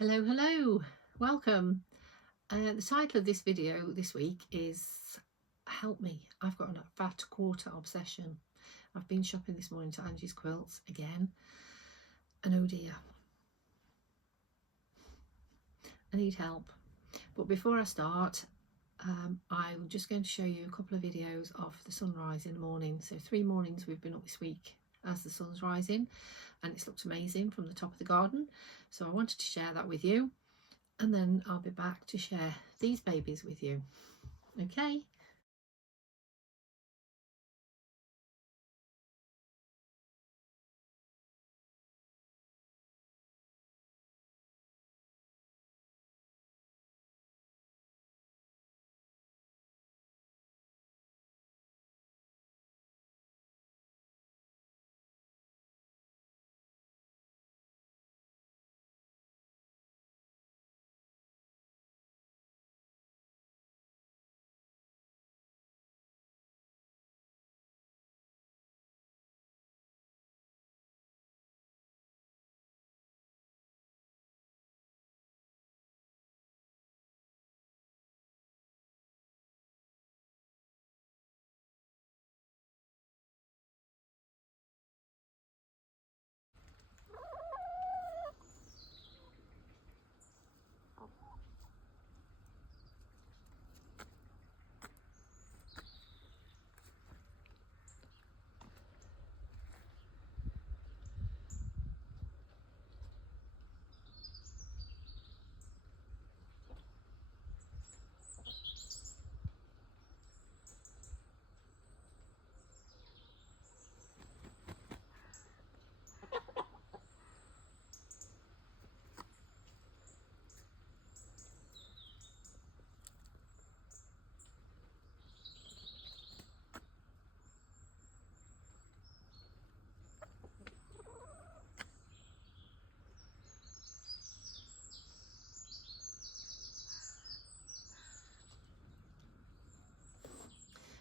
Hello, hello, welcome. The title of this video this week is Help Me. I've got a fat quarter obsession. I've been shopping this morning to Angie's Quilts again, and oh dear, I need help. But before I start, I'm just going to show you a couple of videos of the sunrise in the morning. So 3 mornings we've been up this week as the sun's rising, and it's looked amazing from the top of the garden. So I wanted to share that with you, and then I'll be back to share these babies with you. Okay.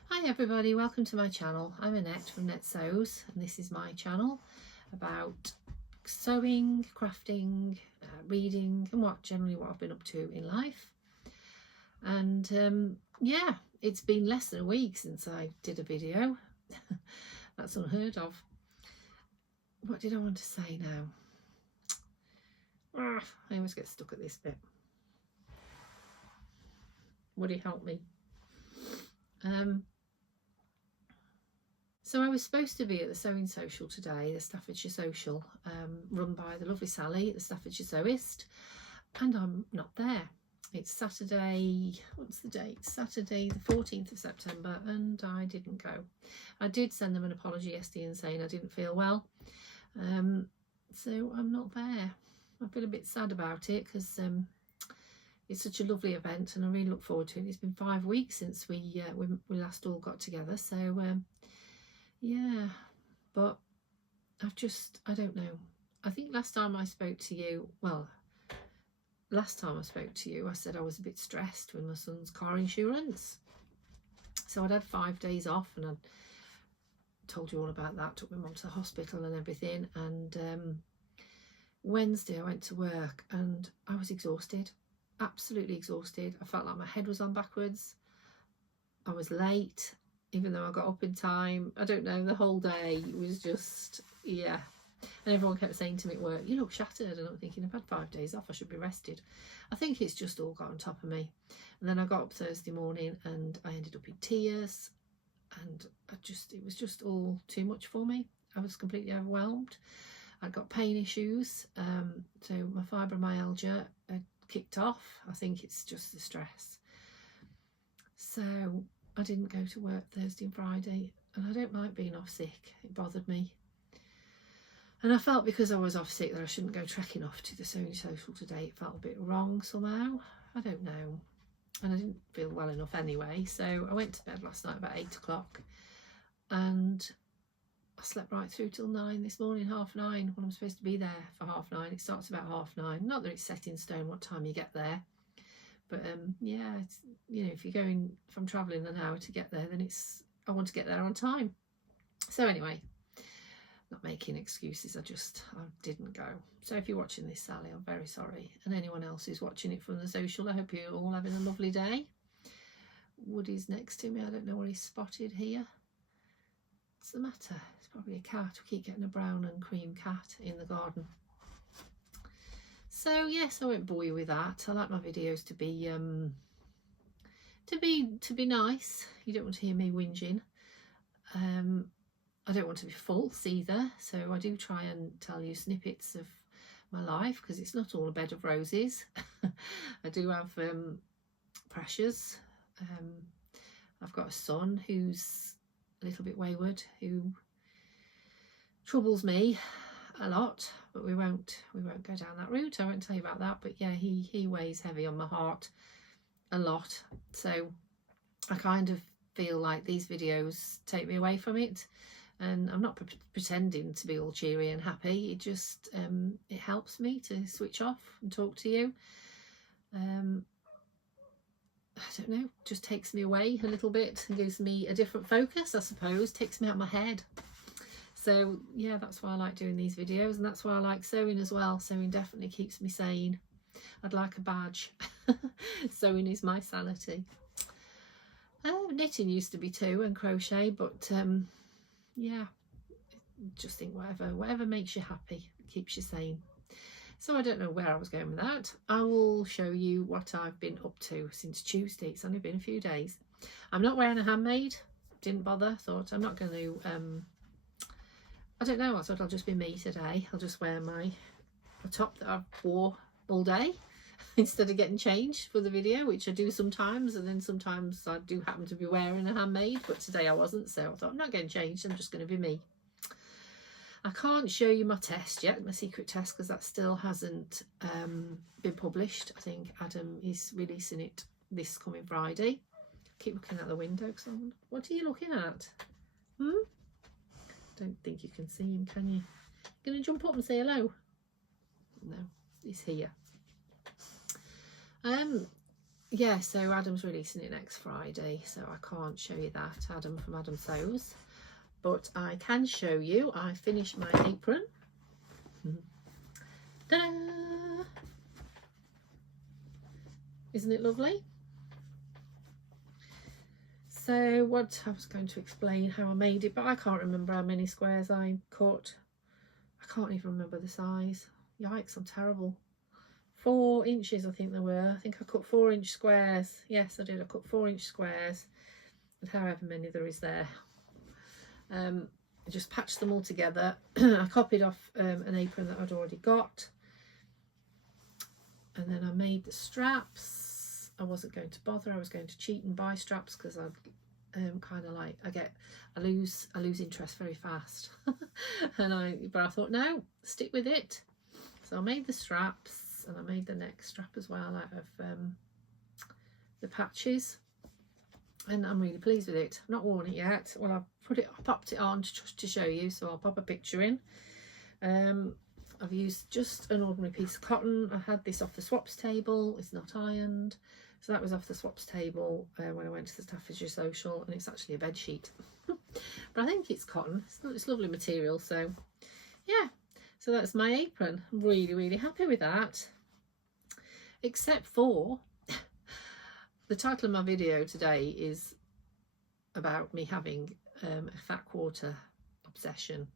Hi everybody, welcome to my channel. I'm Annette from Annette Sews, and this is my channel about sewing, crafting, reading, and what I've been up to in life. And yeah, it's been less than a week since I did a video. That's unheard of. What did I want to say now? I always get stuck at this bit. Would you help me? So I was supposed to be at the Sewing Social today, the Staffordshire Social, run by the lovely Sally, the Staffordshire Sewist, and I'm not there. It's Saturday, what's the date? Saturday the 14th of September, and I didn't go. I did send them an apology yesterday and saying I didn't feel well, so I'm not there. I feel a bit sad about it because it's such a lovely event and I really look forward to it. It's been 5 weeks since we last all got together, so yeah, but I don't know. I think last time I spoke to you, I said I was a bit stressed with my son's car insurance. So I'd had 5 days off, and I told you all about that, took my mum to the hospital and everything. And Wednesday I went to work and I was exhausted, absolutely exhausted. I felt like my head was on backwards. I was late, even though I got up in time. I don't know, the whole day was just, yeah. And everyone kept saying to me at work, you look shattered. And I'm thinking, I've had 5 days off, I should be rested. I think it's just all got on top of me. And then I got up Thursday morning and I ended up in tears. And it was just all too much for me. I was completely overwhelmed. I got pain issues. So my fibromyalgia had kicked off. I think it's just the stress. So I didn't go to work Thursday and Friday, and I don't like being off sick. It bothered me. And I felt because I was off sick that I shouldn't go trekking off to the Sewing Social today. It felt a bit wrong somehow. I don't know. And I didn't feel well enough anyway. So I went to bed last night about 8 o'clock, and I slept right through till 9 this morning, 8:30, when I'm supposed to be there for 8:30. It starts about 9:30. Not that it's set in stone what time you get there. But yeah, it's, you know, if I'm travelling an hour to get there, then I want to get there on time. So anyway, not making excuses, I didn't go. So if you're watching this, Sally, I'm very sorry, and anyone else who's watching it from the social, I hope you're all having a lovely day. Woody's next to me. I don't know where he's spotted here. What's the matter? It's probably a cat. We keep getting a brown and cream cat in the garden. So yes, I won't bore you with that. I like my videos to be nice. You don't want to hear me whinging. I don't want to be false either, so I do try and tell you snippets of my life, because it's not all a bed of roses. I do have pressures. I've got a son who's a little bit wayward, who troubles me a lot, but we won't go down that route. I won't tell you about that, but yeah, he weighs heavy on my heart a lot, so I kind of feel like these videos take me away from it, and I'm not pretending to be all cheery and happy. It just it helps me to switch off and talk to you. I don't know, just takes me away a little bit and gives me a different focus, I suppose, takes me out of my head. So yeah, that's why I like doing these videos, and that's why I like sewing as well. Sewing definitely keeps me sane. I'd like a badge. Sewing is my sanity. Knitting used to be too, and crochet, but yeah, just think whatever makes you happy, keeps you sane. So I don't know where I was going with that. I will show you what I've been up to since Tuesday. It's only been a few days. I'm not wearing a Handmade. Didn't bother. Thought I'm not going to, I don't know. I thought I'll just be me today. I'll just wear a top that I've wore all day instead of getting changed for the video, which I do sometimes. And then sometimes I do happen to be wearing a Handmade, but today I wasn't. So I thought I'm not getting changed. I'm just going to be me. I can't show you my test yet, my secret test, because that still hasn't been published. I think Adam is releasing it this coming Friday. Keep looking out the window, because what are you looking at? Don't think you can see him, can you? Gonna jump up and say hello? No, he's here. Yeah, so Adam's releasing it next Friday, so I can't show you that. Adam from Adam Sews. But I can show you, I finished my apron. Ta-da! Isn't it lovely? So what I was going to explain how I made it, but I can't remember how many squares I cut. I can't even remember the size. Yikes, I'm terrible. 4 inches I think there were. I think I cut 4-inch squares. Yes, I did. I cut 4-inch squares, and however many there is there. I just patched them all together. I copied off an apron that I'd already got, and then I made the straps. I wasn't going to bother. I was going to cheat and buy straps, because I'd kind of like I lose interest very fast. But I thought, no, stick with it. So I made the straps, and I made the neck strap as well out of the patches. And I'm really pleased with it. I've not worn it yet. Well, I popped it on to show you, so I'll pop a picture in. I've used just an ordinary piece of cotton. I had this off the swaps table. It's not ironed, so that was off the swaps table when I went to the Staffordshire Social, and it's actually a bed sheet. But I think it's cotton. It's lovely material. So yeah, so that's my apron. I'm really happy with that, except for the title of my video today is about me having a fat quarter obsession.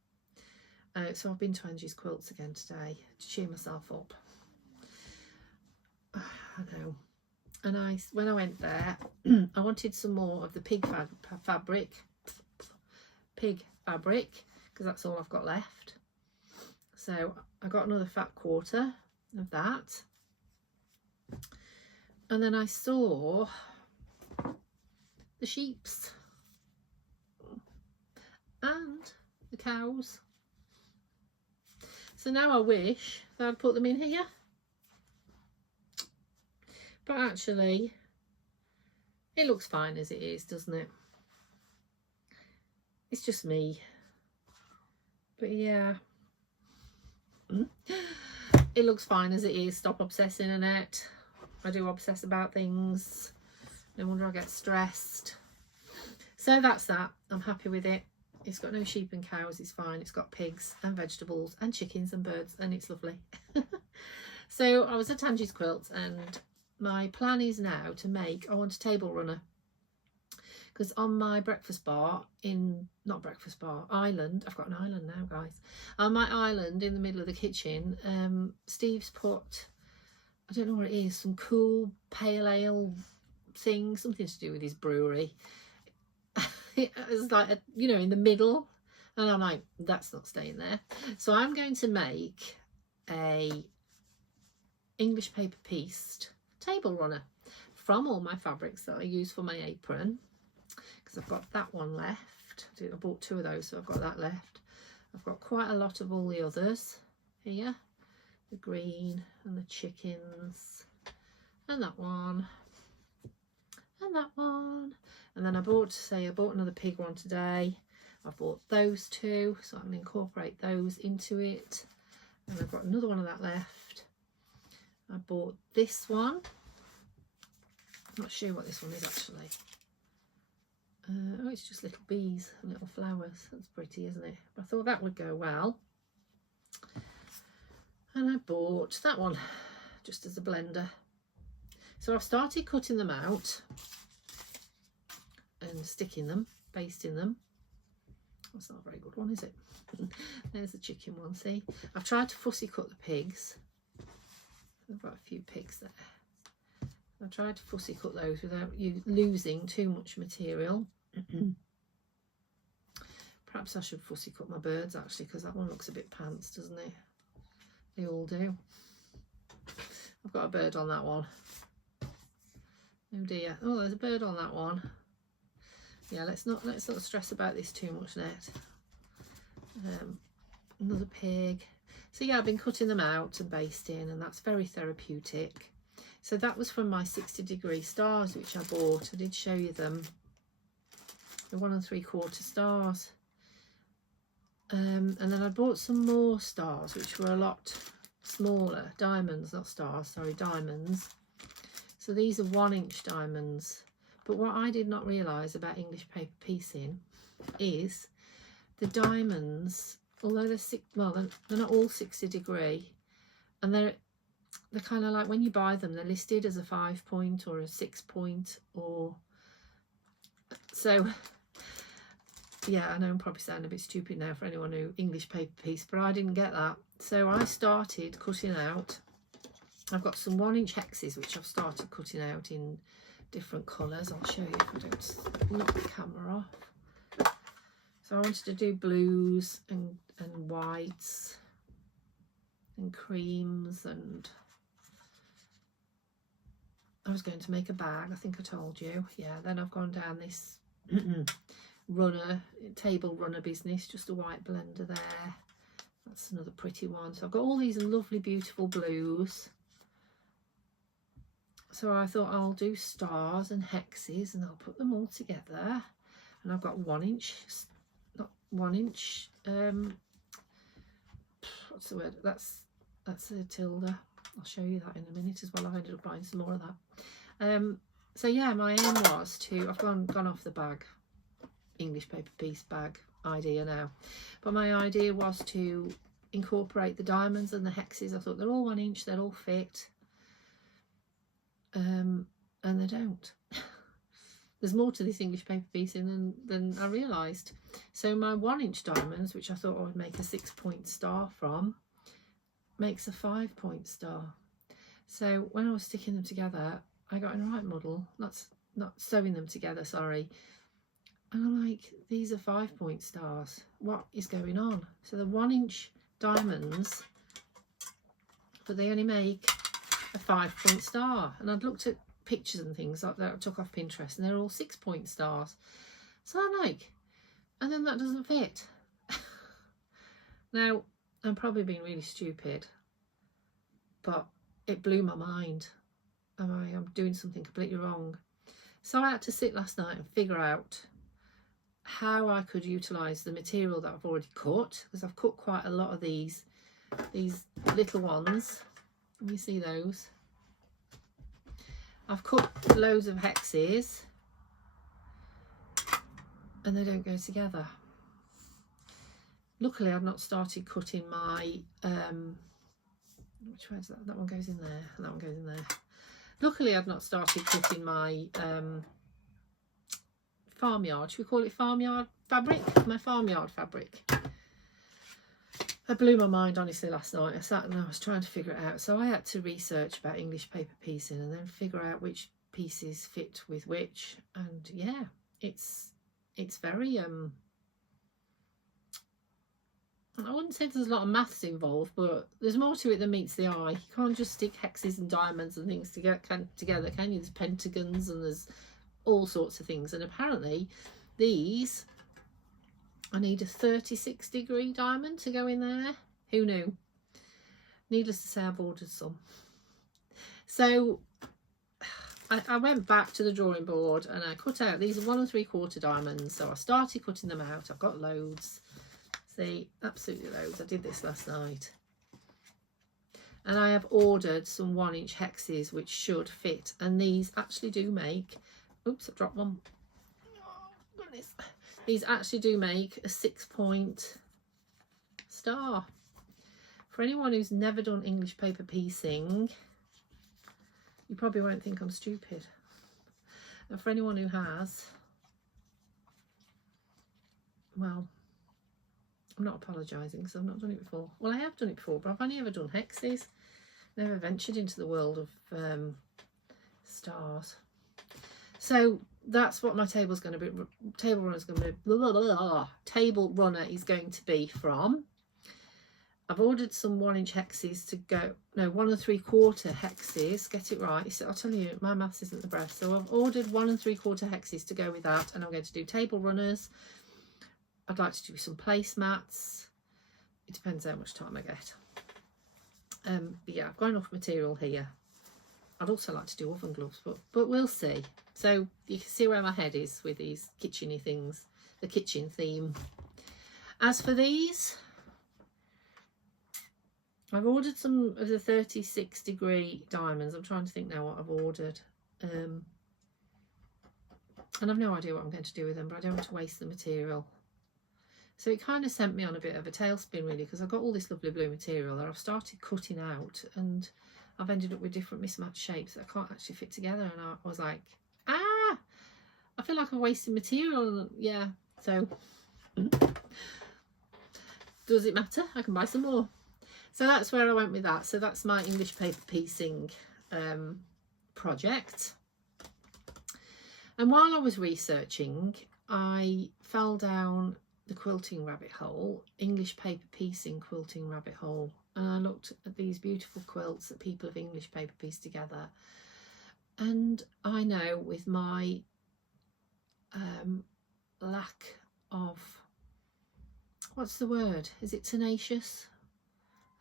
So I've been to Angie's Quilts again today to cheer myself up. I know. And when I went there, I wanted some more of the pig fabric, because that's all I've got left. So I got another fat quarter of that. And then I saw the sheeps and the cows. So now I wish that I'd put them in here. But actually, it looks fine as it is, doesn't it? It's just me. But yeah. It looks fine as it is. Stop obsessing, Annette. I do obsess about things. No wonder I get stressed. So that's that. I'm happy with it. It's got no sheep and cows, it's fine. It's got pigs and vegetables and chickens and birds, and it's lovely. So I was at Angie's Quilts, and my plan is now to make, I want a table runner. Because on my breakfast bar, not breakfast bar, island, I've got an island now, guys. On my island in the middle of the kitchen, Steve's put, I don't know what it is, some cool pale ale thing, something to do with his brewery. It was like, you know, in the middle. And I'm like, that's not staying there. So I'm going to make a English paper pieced table runner from all my fabrics that I use for my apron. Because I've got that one left. I bought 2 of those, so I've got that left. I've got quite a lot of all the others here. The green and the chickens and that one and that one. And then I bought another pig one today. I bought those 2, so I'm going to incorporate those into it. And I've got another one of that left. I bought this one. I'm not sure what this one is actually. Oh, it's just little bees and little flowers. That's pretty, isn't it? I thought that would go well. And I bought that one just as a blender. So I've started cutting them out and sticking them, basting them. That's not a very good one, is it? There's the chicken one, see? I've tried to fussy cut the pigs. I've got a few pigs there. I've tried to fussy cut those without you losing too much material. Perhaps I should fussy cut my birds actually, because that one looks a bit pants, doesn't it? They all do. I've got a bird on that one. Oh dear. Oh, there's a bird on that one. Yeah, let's not stress about this too much, Annette. Another pig. So yeah, I've been cutting them out and basting, and that's very therapeutic. So that was from my 60-degree stars, which I bought. I did show you them. The 1 3/4 stars. And then I bought some more stars, which were a lot smaller. Diamonds, not stars, sorry, diamonds. So these are 1-inch diamonds. But what I did not realise about English paper piecing is the diamonds, although they're not all 60-degree, and they're kind of like, when you buy them, they're listed as a 5-point or a 6-point, or so. Yeah, I know I'm probably sounding a bit stupid now for anyone who English paper piece, but I didn't get that. So I started cutting out. I've got some 1-inch hexes which I've started cutting out in different colours. I'll show you if I don't knock the camera off. So I wanted to do blues and whites and creams, and I was going to make a bag, I think I told you. Yeah, then I've gone down this table runner business, just a white blender there. That's another pretty one. So I've got all these lovely beautiful blues. So I thought I'll do stars and hexes, and I'll put them all together. And I've got 1-inch, not 1-inch, what's the word, that's a tilde. I'll show you that in a minute as well. I ended up buying some more of that. So yeah, my aim was to, I've gone off the bag, English paper piece bag idea now, but my idea was to incorporate the diamonds and the hexes. I thought they're all 1-inch, they'll all fit, and they don't. There's more to this English paper piecing than I realised. So my 1-inch diamonds, which I thought I would make a 6-point star from, makes a 5-point star. So when I was sticking them together, I got in a right muddle. That's not sewing them together, sorry. And I'm like, these are 5-point stars. What is going on? So the 1-inch diamonds, but they only make a 5-point star. And I'd looked at pictures and things like that I took off Pinterest, and they're all 6-point stars. So I'm like, and then that doesn't fit. Now, I'm probably being really stupid, but it blew my mind. I'm doing something completely wrong. So I had to sit last night and figure out how I could utilise the material that I've already cut, because I've cut quite a lot of these little ones. Can you see those? I've cut loads of hexes and they don't go together. luckily I've not started cutting my which way is that? That one goes in there, and that one goes in there. Luckily I've not started cutting my farmyard, should we call it farmyard fabric? My farmyard fabric. It blew my mind honestly last night. I sat and I was trying to figure it out. So I had to research about English paper piecing and then figure out which pieces fit with which. And yeah, it's very I wouldn't say there's a lot of maths involved, but there's more to it than meets the eye. You can't just stick hexes and diamonds and things together, can you? There's pentagons and there's all sorts of things. And apparently these, I need a 36-degree diamond to go in there. Who knew? Needless to say, I've ordered some. So I went back to the drawing board and I cut out, these are 1 3/4 diamonds. So I started cutting them out. I've got loads. See, absolutely loads. I did this last night. And I have ordered some 1-inch hexes which should fit. And these actually do make, oops, I dropped one. Oh, goodness. These actually do make a 6-point star. For anyone who's never done English paper piecing, you probably won't think I'm stupid. And for anyone who has, well, I'm not apologising because I've not done it before. Well, I have done it before, but I've only ever done hexes. Never ventured into the world of stars. So that's what my table's going to be. Table runner is going to be. Blah, blah, blah. Table runner is going to be from. I've ordered some 1-inch hexes to go. No, 1 3/4 hexes. Get it right. So I'll tell you, my maths isn't the best. So I've ordered 1 3/4 hexes to go with that, and I'm going to do table runners. I'd like to do some placemats. It depends how much time I get. But yeah, I've got enough material here. I'd also like to do oven gloves, but we'll see. So you can see where my head is with these kitcheny things, the kitchen theme. As for these, I've ordered some of the 36-degree diamonds. I'm trying to think now what I've ordered. And I've no idea what I'm going to do with them, but I don't want to waste the material. So it kind of sent me on a bit of a tailspin really, because I've got all this lovely blue material that I've started cutting out and I've ended up with different mismatched shapes that I can't actually fit together. And I was like, I feel like I'm wasting material. And yeah, so does it matter? I can buy some more. So that's where I went with that. So that's my English paper piecing project. And while I was researching, I fell down the quilting rabbit hole, English paper piecing quilting rabbit hole, and I looked at these beautiful quilts that people have English paper pieced together. And I know with my lack of, what's the word, is it tenacious?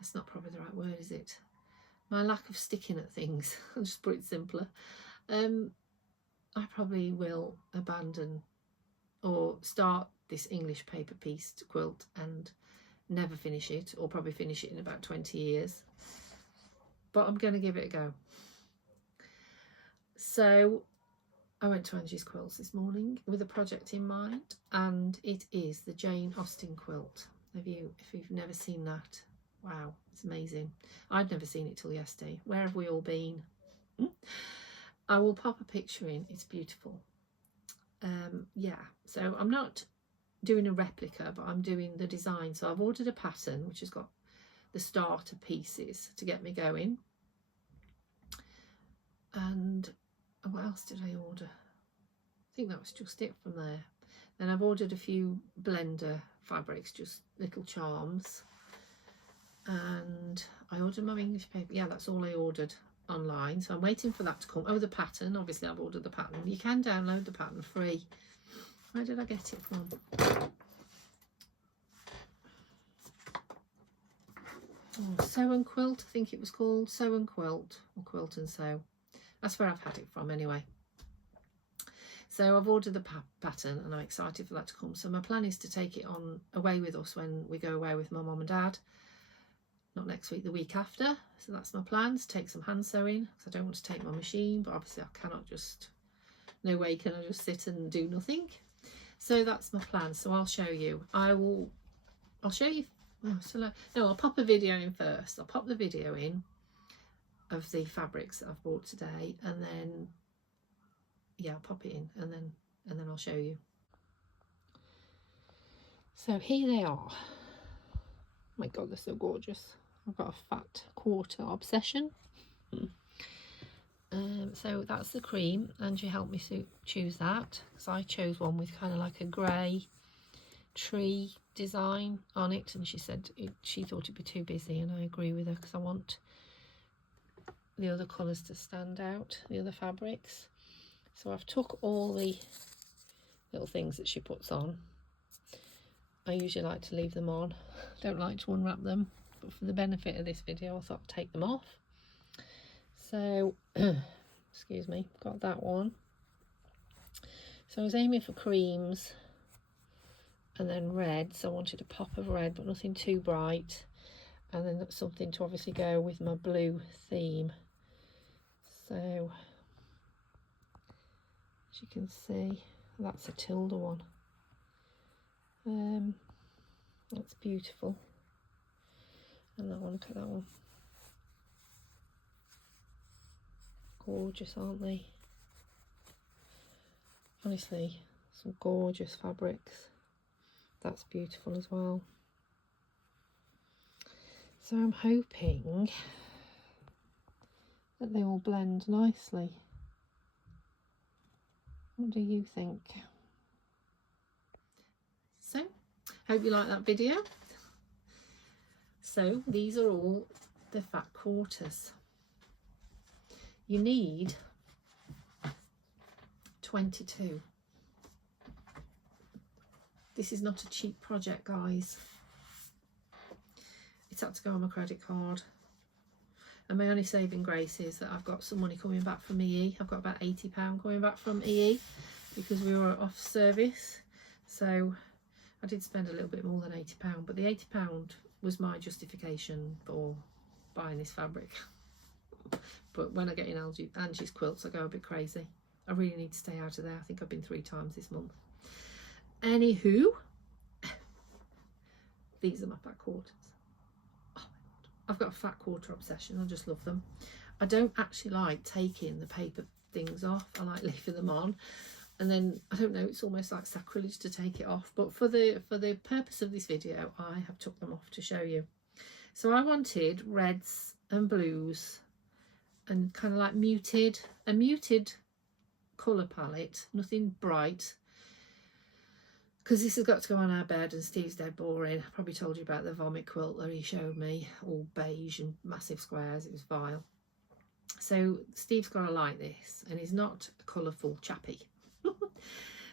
That's not probably the right word, is it? My lack of sticking at things, I'll just put it simpler. I probably will abandon or start this English paper pieced quilt and never finish it, or probably finish it in about 20 years. But I'm going to give it a go. So I went to Angie's Quilts this morning with a project in mind, and it is the Jane Austen quilt. If you've never seen that, wow, it's amazing. I'd never seen it till yesterday. Where have we all been? I will pop a picture in. It's beautiful. Yeah, so I'm not doing a replica, but I'm doing the design. So I've ordered a pattern which has got the starter pieces to get me going. And what else did I order? I think that was just it from there. Then I've ordered a few blender fabrics, just little charms. And I ordered my English paper. Yeah, that's all I ordered online. So I'm waiting for that to come. Oh, the pattern. Obviously, I've ordered the pattern. You can download the pattern free. Where did I get it from? Oh, Sew and Quilt, I think it was called. Sew and Quilt, or Quilt and Sew. That's where I've had it from anyway. So I've ordered the pattern and I'm excited for that to come. So my plan is to take it on away with us when we go away with my mum and dad. Not next week, the week after. So that's my plan, to take some hand sewing, because I don't want to take my machine, but obviously I cannot just, no way can I just sit and do nothing. So that's my plan. So I'll show you. I will I'll show you. Oh, no, I'll pop a video in first. I'll pop the video in of the fabrics that I've bought today, and then yeah, I'll pop it in, and then I'll show you. So here they are. Oh my god, they're so gorgeous. I've got a fat quarter obsession. So that's the cream. Angie helped me choose that, because I chose one with kind of like a grey tree design on it, and she said she thought it'd be too busy, and I agree with her, because I want the other colours to stand out, the other fabrics. So I've took all the little things that she puts on. I usually like to leave them on, don't like to unwrap them, but for the benefit of this video I thought I'd take them off. So excuse me, got that one. So I was aiming for creams and then reds. I wanted a pop of red, but nothing too bright, and then something to obviously go with my blue theme. So as you can see, that's a Tilda one. That's beautiful. And that one, look at that one. Gorgeous, aren't they? Honestly, some gorgeous fabrics. That's beautiful as well. So I'm hoping that they all blend nicely. What do you think? So, hope you like that video. So these are all the fat quarters. You need 22. This is not a cheap project, guys. It's had to go on my credit card. And my only saving grace is that I've got some money coming back from EE. I've got about £80 coming back from EE because we were off service. So I did spend a little bit more than £80, but the £80 was my justification for buying this fabric. But when I get in Angie's quilts, I go a bit crazy. I really need to stay out of there. I think I've been 3 times this month. Anywho, these are my fat quarters. Oh my god, I've got a fat quarter obsession. I just love them. I don't actually like taking the paper things off. I like leaving them on, and then I don't know, it's almost like sacrilege to take it off. But for the purpose of this video, I have took them off to show you. So I wanted reds and blues and kind of like a muted colour palette, nothing bright, because this has got to go on our bed, and Steve's dead boring. I probably told you about the vomit quilt that he showed me, all beige and massive squares. It was vile. So Steve's got to like this, and he's not a colourful chappy.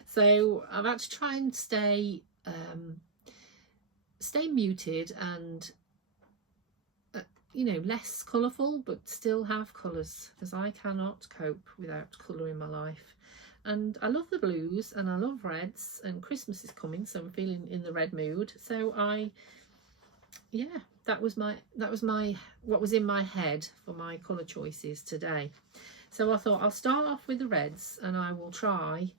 So I've had to try and stay muted and you know, less colourful, but still have colours, because I cannot cope without colour in my life. And I love the blues and I love reds, and Christmas is coming, so I'm feeling in the red mood. So yeah, that was what was in my head for my colour choices today. So I thought I'll start off with the reds, and I will try,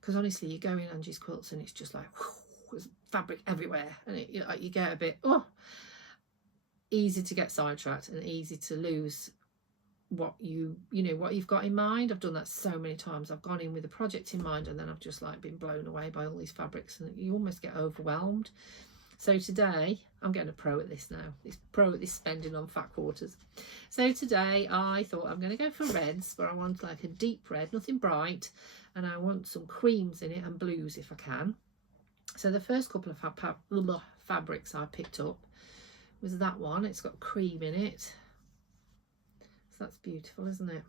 because honestly, you go in Angie's quilts and it's just like whoosh, there's fabric everywhere, and you get a bit easy to get sidetracked and easy to lose what you've got in mind. I've done that so many times. I've gone in with a project in mind, and then I've just like been blown away by all these fabrics, and you almost get overwhelmed. So today I'm getting a pro at this now, pro at this spending on fat quarters. So today I thought I'm going to go for reds, but I want like a deep red, nothing bright, and I want some creams in it and blues if I can. So the first couple of fabrics I picked up was that one. It's got cream in it, so that's beautiful, isn't it?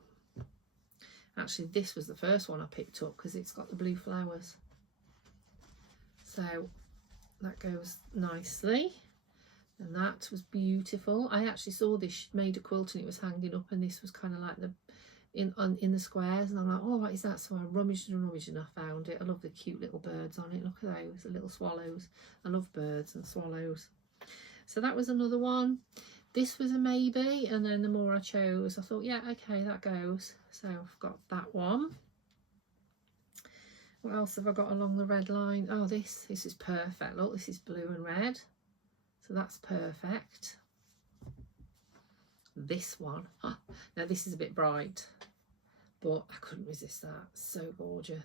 Actually, this was the first one I picked up because it's got the blue flowers, so that goes nicely. And that was beautiful. I actually saw this made a quilt and it was hanging up, and this was kind of like the in the squares, and I'm like, oh, what is that? So I rummaged and rummaged and I found it. I love the cute little birds on it. Look at those, the little swallows. I love birds and swallows. So that was another one. This was a maybe, and then the more I chose, I thought, yeah, okay, that goes. So I've got that one. What else have I got along the red line? Oh, this is perfect. Look, this is blue and red. So that's perfect. This one, now this is a bit bright, but I couldn't resist that. So gorgeous.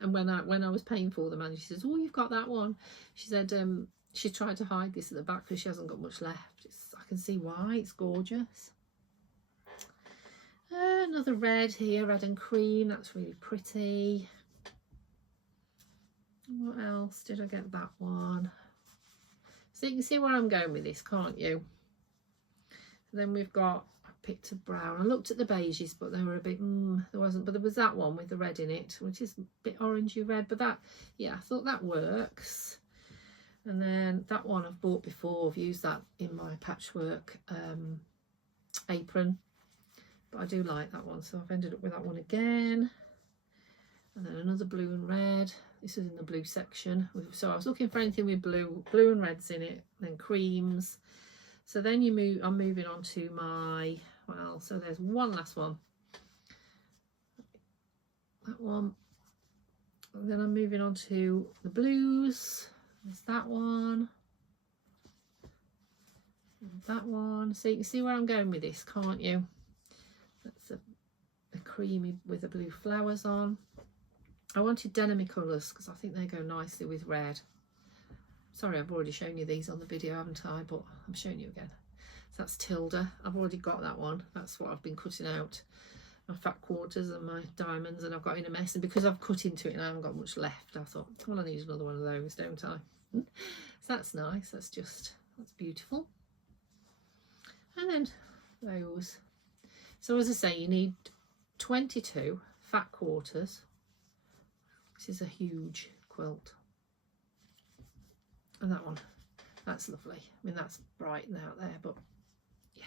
And when I was paying for them, and she says, oh, you've got that one. She said she tried to hide this at the back because she hasn't got much left. I can see why. It's gorgeous. Another red here, red and cream. That's really pretty. What else did I get? That one. So you can see where I'm going with this, can't you? So then we've got, I picked a brown. I looked at the beiges, but they were a bit, there wasn't. But there was that one with the red in it, which is a bit orangey red. But that, yeah, I thought that works. And then that one I've bought before. I've used that in my patchwork apron. But I do like that one, so I've ended up with that one again. And then another blue and red. This is in the blue section. So I was looking for anything with blue and reds in it, then creams. So then I'm moving on to my, well, so there's one last one. That one. And then I'm moving on to the blues. There's that one. And that one. So you can see where I'm going with this, can't you? That's a creamy with the blue flowers on. I wanted denim colours because I think they go nicely with red. Sorry, I've already shown you these on the video, haven't I? But I'm showing you again. So that's Tilda. I've already got that one. That's what I've been cutting out. My fat quarters and my diamonds, and I've got in a mess. And because I've cut into it and I haven't got much left, I thought, well, I need another one of those, don't I? So that's nice. That's beautiful. And then those. So as I say, you need 22 fat quarters. This is a huge quilt. And that one, that's lovely. I mean, that's bright and out there, but yeah.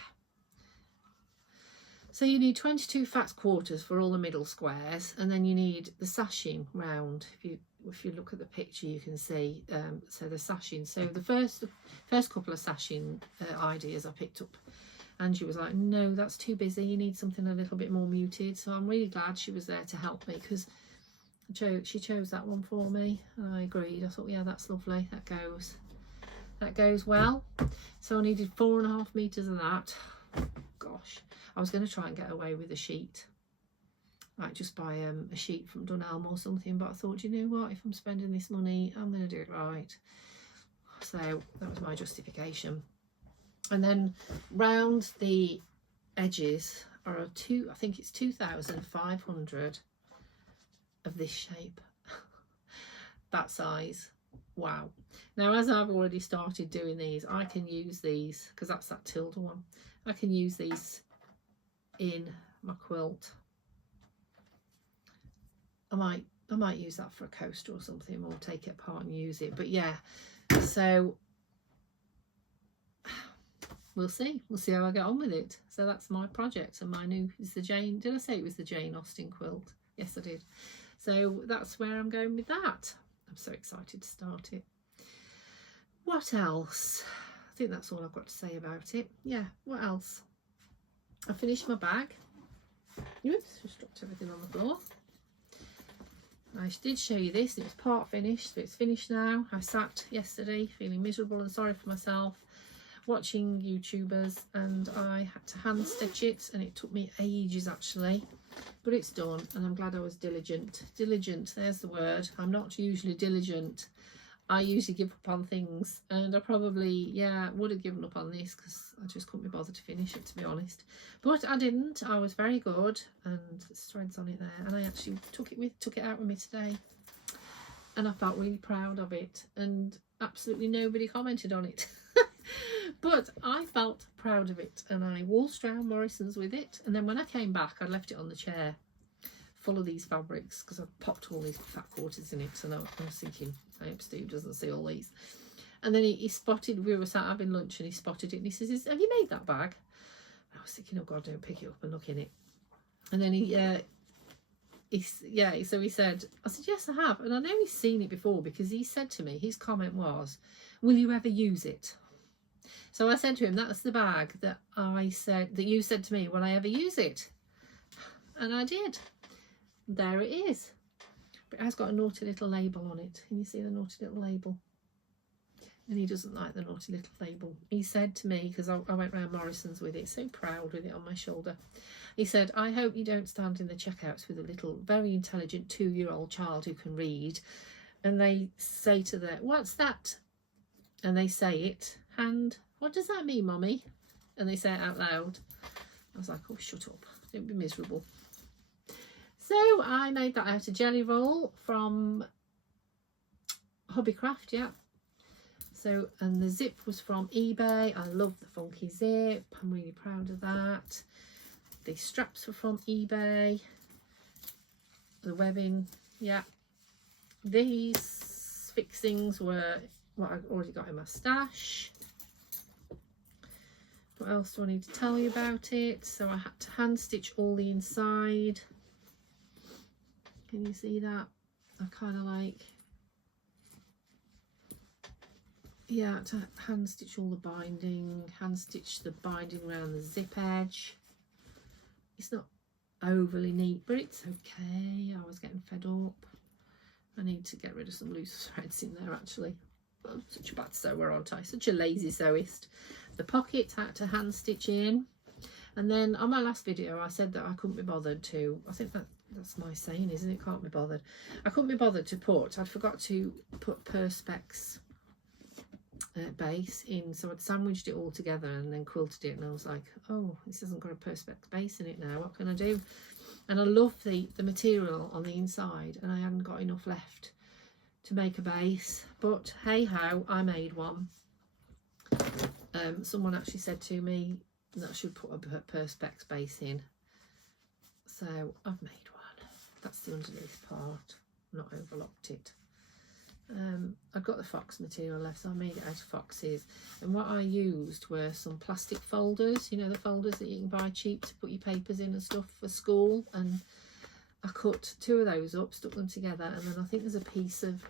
So you need 22 fat quarters for all the middle squares, and then you need the sashing round. If you look at the picture, you can see so the sashing. So the first couple of sashing ideas I picked up, Angie was like, no, that's too busy, you need something a little bit more muted. So I'm really glad she was there to help me, because she chose that one for me, and I agreed. I thought, yeah, that's lovely, that goes well. So I needed 4.5 meters of that. Gosh, I was going to try and get away with a sheet, like just buy a sheet from Dunelm or something, but I thought, you know what, if I'm spending this money, I'm going to do it right. So that was my justification. And then round the edges are I think it's 2,500 of this shape. That size. Wow. Now, as I've already started doing these, I can use these, because that's that Tilda one, I can use these in my quilt. I might use that for a coaster or something, or take it apart and use it. But yeah, so we'll see how I get on with it. So that's my project, and my new is the Jane, did I say it was the Jane Austen quilt? Yes, I did. So that's where I'm going with that. I'm so excited to start it. What else? I think that's all I've got to say about it. Yeah, what else? I finished my bag. Oops, just dropped everything on the floor. I did show you this. It was part finished, so it's finished now. I sat yesterday feeling miserable and sorry for myself, watching YouTubers, and I had to hand stitch it, and it took me ages actually. But it's done, and I'm glad I was diligent. Diligent, there's the word. I'm not usually diligent. I usually give up on things, and I probably, yeah, would have given up on this because I just couldn't be bothered to finish it, to be honest. But I didn't. I was very good, and there's threads on it there, and I actually took it out with me today, and I felt really proud of it, and absolutely nobody commented on it. But I felt proud of it, and I waltzed around Morrison's with it, and then when I came back, I left it on the chair full of these fabrics because I popped all these fat quarters in it, so now I was thinking, I hope Steve doesn't see all these. And then he spotted, we were sat having lunch, and he spotted it, and he says, have you made that bag? And I was thinking, oh God, don't pick it up and look in it. And then so he said, I said, yes, I have. And I know he's seen it before, because he said to me, his comment was, will you ever use it? So I said to him, that's the bag that you said to me, will I ever use it? And I did. There it is. But it has got a naughty little label on it. Can you see the naughty little label? and he doesn't like the naughty little label. He said to me, because I went round Morrison's with it, so proud with it on my shoulder, he said, I hope you don't stand in the checkouts with a little very intelligent 2-year-old child who can read, and they say to them, what's that? And they say it, hand, what does that mean, Mummy? And they say it out loud. I was like, oh, shut up, don't be miserable. So I made that out of jelly roll from Hobbycraft, yeah. So, and the zip was from eBay. I love the funky zip. I'm really proud of that. The straps were from eBay. The webbing, yeah. These fixings were what I've already got in my stash. What else do I need to tell you about it? So I had to hand stitch all the inside. Can you see that? I kind of like, yeah, to hand stitch all the binding, hand stitch the binding around the zip edge. It's not overly neat, but it's okay. I was getting fed up. I need to get rid of some loose threads in there actually. I'm such a bad sewer, aren't I? Such a lazy sewist. The pockets had to hand stitch in. And then on my last video I said that I couldn't be bothered to, I think that's my saying, isn't it? Can't be bothered. I couldn't be bothered to put, I'd forgot to put Perspex base in, so I'd sandwiched it all together and then quilted it, and I was like, oh, this hasn't got a Perspex base in it now, what can I do? And I love the material on the inside, and I hadn't got enough left to make a base, but hey ho, I made one. Someone actually said to me that I should put a Perspex base in, so I've made one. That's the underneath part, not overlocked it. I've got the fox material left, so I made it out of foxes, and what I used were some plastic folders, you know, the folders that you can buy cheap to put your papers in and stuff for school, and I cut 2 of those up, stuck them together, and then I think there's a piece of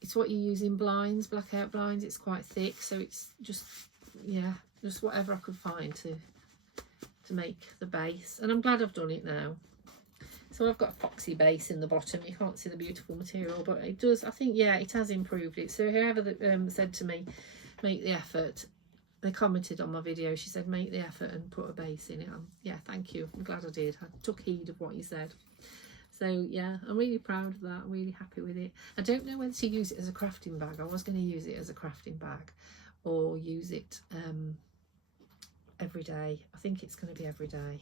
it's what you use in blinds, blackout blinds. It's quite thick, so it's just, yeah, just whatever I could find to make the base, and I'm glad I've done it now. So I've got a foxy base in the bottom. You can't see the beautiful material, but it does, I think, yeah, it has improved it. So whoever said to me, make the effort, they commented on my video, she said, make the effort and put a base in it. Yeah, thank you. I'm glad I did. I took heed of what you said. So yeah, I'm really proud of that. I'm really happy with it. I don't know whether to use it as a crafting bag. I was going to use it as a crafting bag or use it every day. I think it's going to be every day.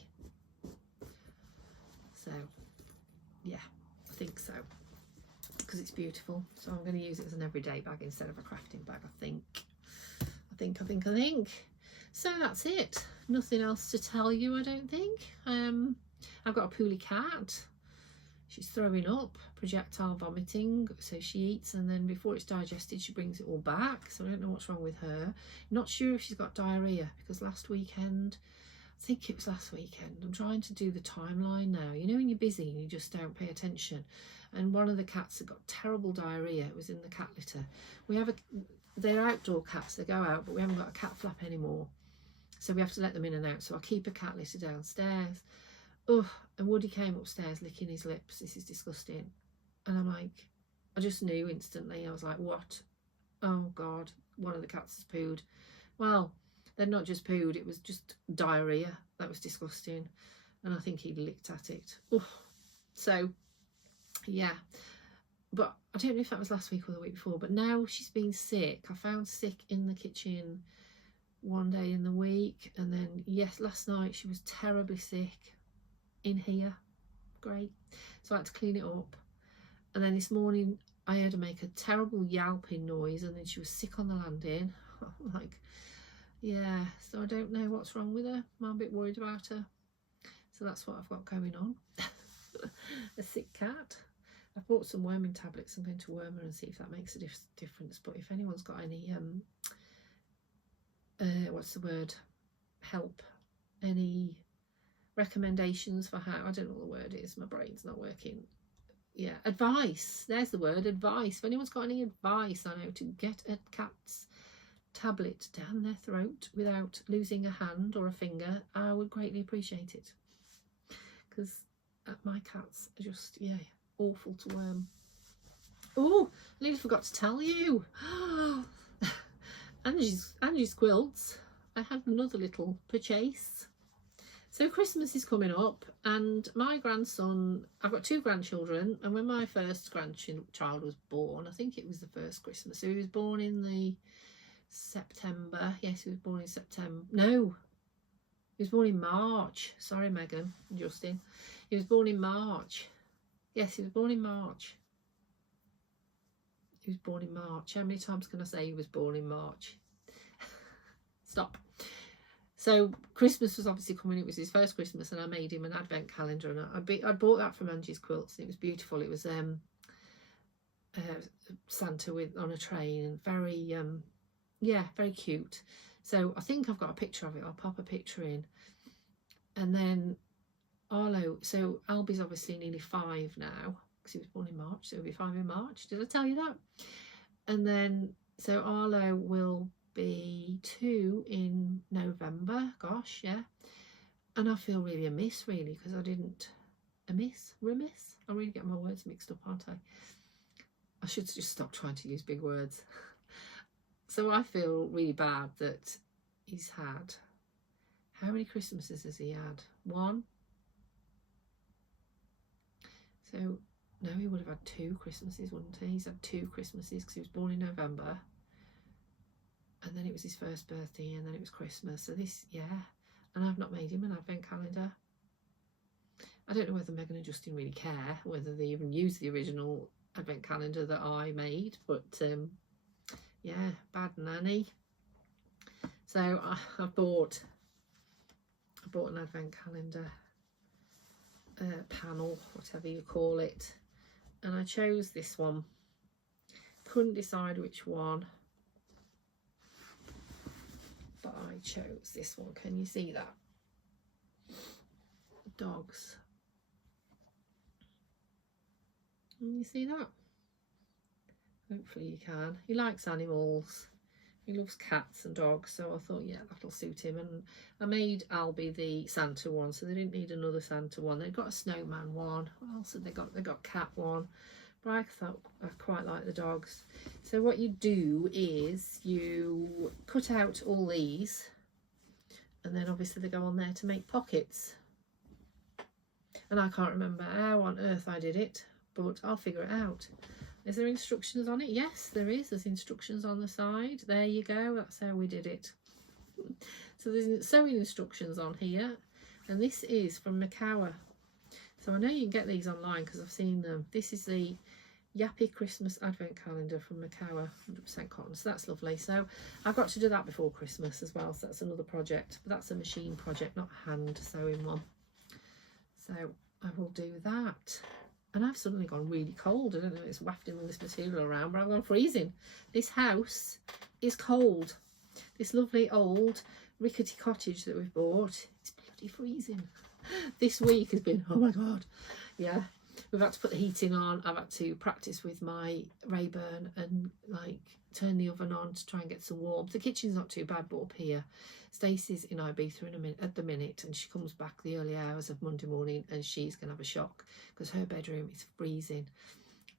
So yeah, I think so, because it's beautiful. So I'm going to use it as an everyday bag instead of a crafting bag, I think. So that's it. Nothing else to tell you, I don't think. I've got a poorly cat. She's throwing up, projectile vomiting, so she eats, and then before it's digested she brings it all back, so I don't know what's wrong with her. Not sure if she's got diarrhea, because last weekend, I think it was last weekend, I'm trying to do the timeline now, you know when you're busy and you just don't pay attention, and one of the cats had got terrible diarrhea. It was in the cat litter. We have they're outdoor cats, they go out, but we haven't got a cat flap anymore, so we have to let them in and out, so I keep a cat litter downstairs. Oh, and Woody came upstairs licking his lips. This is disgusting. And I'm like, I just knew instantly. I was like, what? Oh God, one of the cats has pooed. Well, they'd not just pooed, it was just diarrhea. That was disgusting. And I think he licked at it. Oh. So yeah, but I don't know if that was last week or the week before, but now she's been sick. I found sick in the kitchen one day in the week, and then yes, last night she was terribly sick in here. Great. So I had to clean it up, and then this morning I heard her make a terrible yelping noise, and then she was sick on the landing. I'm like, yeah, so I don't know what's wrong with her. I'm a bit worried about her. So that's what I've got going on. A sick cat. I've bought some worming tablets. I'm going to worm her and see if that makes a difference. But if anyone's got any what's the word, help, any recommendations for how, I don't know what the word is, my brain's not working. Yeah, advice, there's the word, advice. If anyone's got any advice on how to get a cat's tablet down their throat without losing a hand or a finger, I would greatly appreciate it, because my cats are just, yeah, awful to worm. Oh, I nearly forgot to tell you. Angie's Quilts. I had another little purchase. So Christmas is coming up, and my grandson, I've got 2 grandchildren, and when my first grandchild was born, I think it was the first Christmas, so he was born in the September. Yes, he was born in September. No, he was born in March. Sorry, Megan and Justin. He was born in March. Yes, he was born in March. He was born in March. How many times can I say he was born in March? Stop. So Christmas was obviously coming. It was his first Christmas, and I made him an advent calendar, and I bought that from Angie's Quilts. And it was beautiful. It was Santa on a train, and very yeah, very cute. So I think I've got a picture of it. I'll pop a picture in. And then Arlo, so Albie's obviously nearly 5 now, because he was born in March, so he'll be 5 in March. Did I tell you that? And then, so Arlo will be 2 in November. Gosh, yeah. And I feel really amiss, really, because I didn't, remiss? I really get my words mixed up, aren't I? I should just stop trying to use big words. So I feel really bad that he's had, how many Christmases has he had? 1? So, no, he would have had 2 Christmases, wouldn't he? He's had 2 Christmases because he was born in November. And then it was his first birthday, and then it was Christmas. So this, yeah. And I've not made him an advent calendar. I don't know whether Megan and Justin really care, whether they even use the original advent calendar that I made. But, yeah, bad nanny. So I bought an advent calendar panel, whatever you call it, and I chose this one. Couldn't decide which one, but I chose this one. Can you see that? Dogs. Can you see that? Hopefully you can. He likes animals. He loves cats and dogs, so I thought, yeah, that'll suit him. And I made Albie the Santa one, so they didn't need another Santa one. They've got a snowman one. What else have they got? They got cat one. But I thought I quite like the dogs. So what you do is you cut out all these, and then obviously they go on there to make pockets. And I can't remember how on earth I did it, but I'll figure it out. Is there instructions on it? Yes, there is. There's instructions on the side. There you go. That's how we did it. So there's sewing instructions on here. And this is from Macawa. So I know you can get these online because I've seen them. This is the Yappy Christmas Advent Calendar from Macawa, 100% cotton. So that's lovely. So I've got to do that before Christmas as well. So that's another project. But that's a machine project, not a hand sewing one. So I will do that. And I've suddenly gone really cold. I don't know, it's wafting all this material around, but I've gone freezing. This house is cold. This lovely old rickety cottage that we've bought, it's bloody freezing. This week has been, oh my God. Yeah, we've had to put the heating on. I've had to practice with my Rayburn and like turn the oven on to try and get some warmth. The kitchen's not too bad, but up here, Stacey's in Ibiza at the minute, and she comes back the early hours of Monday morning, and she's going to have a shock because her bedroom is freezing.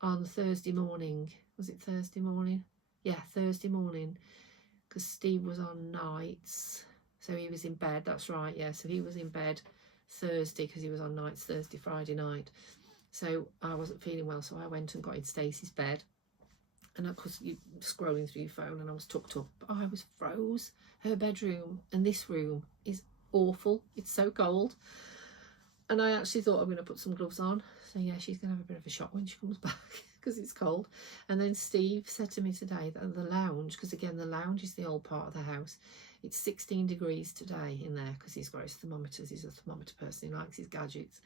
On Thursday morning, was it Thursday morning? Yeah, Thursday morning, because Steve was on nights, so he was in bed. That's right, yeah, so he was in bed Thursday because he was on nights Thursday, Friday night. So I wasn't feeling well, so I went and got in Stacey's bed. And of course, you're scrolling through your phone, and I was tucked up. I was froze. Her bedroom and this room is awful. It's so cold. And I actually thought I'm going to put some gloves on. So yeah, she's going to have a bit of a shock when she comes back because it's cold. And then Steve said to me today that the lounge, because again, the lounge is the old part of the house. It's 16 degrees today in there because he's got his thermometers. He's a thermometer person. He likes his gadgets.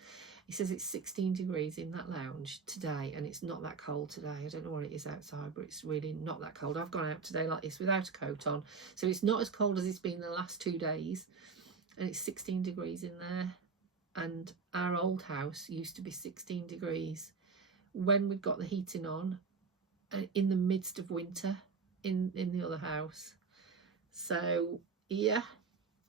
He says it's 16 degrees in that lounge today, and it's not that cold today. I don't know what it is outside, but it's really not that cold. I've gone out today like this without a coat on, so it's not as cold as it's been the last 2 days, and it's 16 degrees in there. And our old house used to be 16 degrees when we got the heating on in the midst of winter in the other house. So yeah,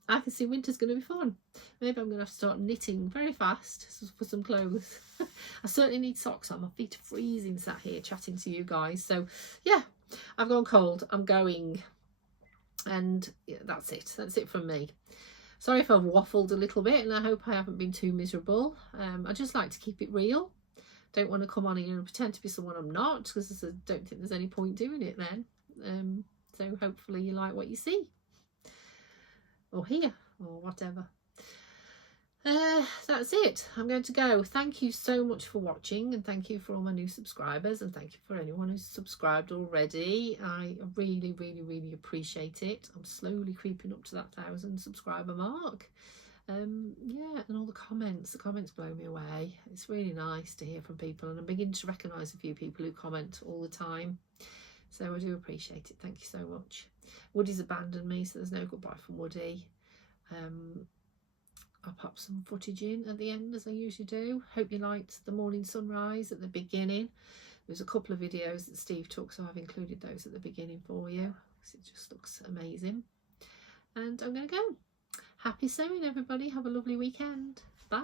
I can see winter's going to be fun. Maybe I'm going to have to start knitting very fast for some clothes. I certainly need socks on. My feet are freezing sat here chatting to you guys. So yeah, I've gone cold. I'm going. And yeah, that's it. That's it from me. Sorry if I've waffled a little bit, and I hope I haven't been too miserable. I just like to keep it real. Don't want to come on here and pretend to be someone I'm not, because I don't think there's any point doing it then. So hopefully you like what you see. Or hear, or whatever. That's it. I'm going to go. Thank you so much for watching, and thank you for all my new subscribers, and thank you for anyone who's subscribed already. I really, really, really appreciate it. I'm slowly creeping up to that 1,000 subscriber mark. Yeah, and all the comments blow me away. It's really nice to hear from people, and I'm beginning to recognise a few people who comment all the time, so I do appreciate it. Thank you so much. Woody's abandoned me, so there's no goodbye from Woody. I'll pop some footage in at the end, as I usually do. Hope you liked the morning sunrise at the beginning. There's a couple of videos that Steve took, so I've included those at the beginning for you, because it just looks amazing. And I'm going to go. Happy sewing, everybody. Have a lovely weekend. Bye.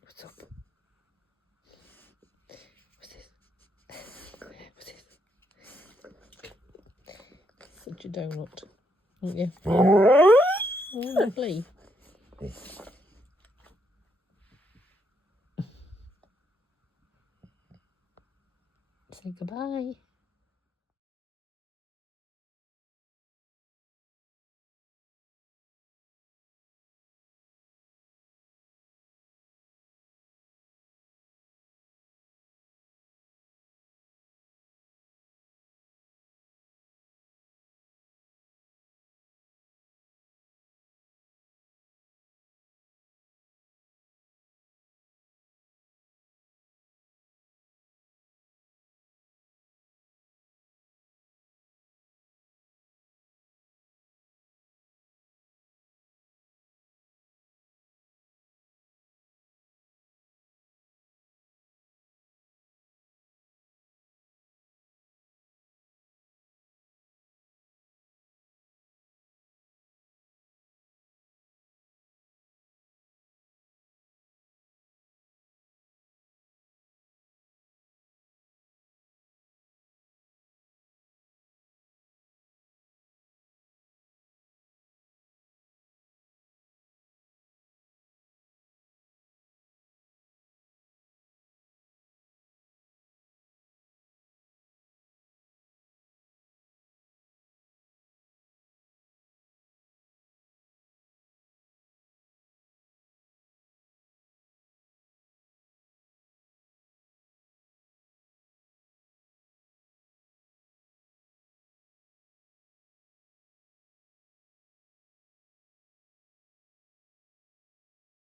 What's up? What's this? What's this? Such a donut, aren't you? Oh, lovely. Say goodbye.